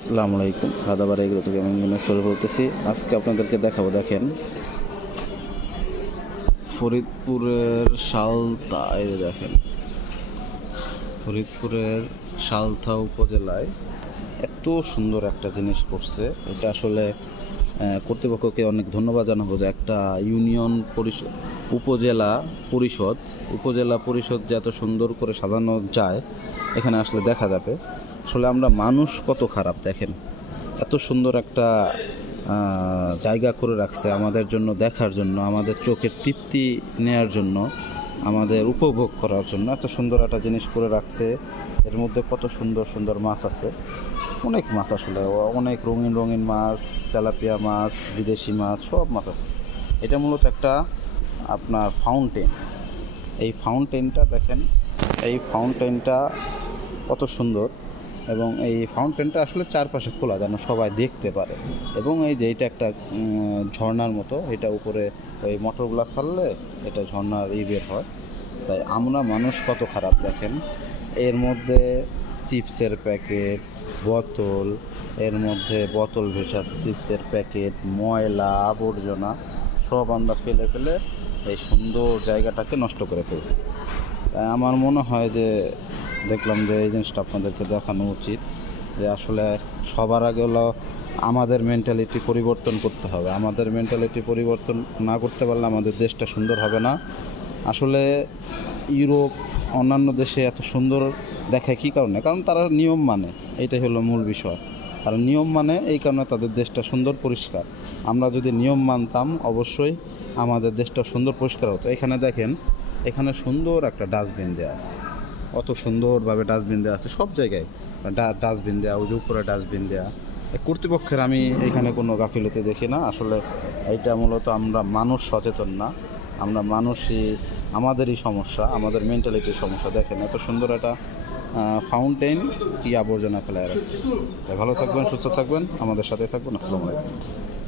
আসসালামু আলাইকুম, দাদাবার এগুলো থেকে আমি শুরু করতেছি। আজকে আপনাদেরকে দেখাবো, দেখেন ফরিদপুরের সালতা। এই যে দেখেন ফরিদপুরের সালথা উপজেলায় এত সুন্দর একটা জিনিস করছে। এটা আসলে কর্তৃপক্ষকে অনেক ধন্যবাদ জানাবো যে একটা ইউনিয়ন পরিষদ, উপজেলা পরিষদ যে এত সুন্দর করে সাজানো যায় এখানে আসলে দেখা যাবে। আসলে আমরা মানুষ কত খারাপ দেখেন, এত সুন্দর একটা জায়গা করে রাখছে আমাদের জন্য, দেখার জন্য, আমাদের চোখের তৃপ্তি নেয়ার জন্য, আমাদের উপভোগ করার জন্য এত সুন্দর একটা জিনিস করে রাখছে। এর মধ্যে কত সুন্দর সুন্দর মাছ আছে, অনেক মাছ, আসলে অনেক রঙিন রঙিন মাছ, তেলাপিয়া মাছ, বিদেশি মাছ, সব মাছ আছে। এটা মূলত একটা আপনার ফাউন্টেন। এই ফাউন্টেনটা দেখেন, এই ফাউন্টেনটা কত সুন্দর, এবং এই ফাউন্টেনটা আসলে চারপাশে খোলা যেন সবাই দেখতে পারে। এবং এই যে এটা একটা ঝর্ণার মতো, এটা উপরে ওই মোটরগুলো ছাড়লে এটা ঝর্ণার বের হয়। তাই আমরা মানুষ কত খারাপ দেখেন। এর মধ্যে চিপসের প্যাকেট, বোতল, এর মধ্যে বোতল ভেসে আছে, চিপসের প্যাকেট, ময়লা আবর্জনা সব আমরা ফেলে ফেলে এই সুন্দর জায়গাটাকে নষ্ট করে ফেলছি। তাই আমার মনে হয় যে, দেখলাম যে এই জিনিসটা আপনাদেরকে দেখানো উচিত যে আসলে সবার আগে হলো আমাদের মেন্টালিটি পরিবর্তন করতে হবে। আমাদের মেন্টালিটি পরিবর্তন না করতে পারলে আমাদের দেশটা সুন্দর হবে না। আসলে ইউরোপ, অন্যান্য দেশে এত সুন্দর দেখায় কী কারণে? কারণ তারা নিয়ম মানে, এইটাই হলো মূল বিষয়। তারা নিয়ম মানে, এই কারণে তাদের দেশটা সুন্দর পরিষ্কার। আমরা যদি নিয়ম মানতাম অবশ্যই আমাদের দেশটা সুন্দর পরিষ্কার হতো। এখানে দেখেন, এখানে সুন্দর একটা ডাস্টবিন দেওয়া আছে, অত সুন্দরভাবে ডাস্টবিন দেওয়া আছে সব জায়গায়। ডাস্টবিন দেওয়া, ওই যে উপরে ডাস্টবিন দেওয়া। কর্তৃপক্ষের আমি এখানে কোনো গাফিলতি দেখি না। আসলে এইটা মূলত আমরা মানুষ সচেতন না, আমরা মানুষই, আমাদেরই সমস্যা, আমাদের মেন্টালিটির সমস্যা। দেখেন এত সুন্দর একটা ফাউন্টেন, কি আবর্জনা ফেলায় রাখছে। ভালো থাকবেন, সুস্থ থাকবেন, আমাদের সাথে থাকবেন। আসসালামু আলাইকুম।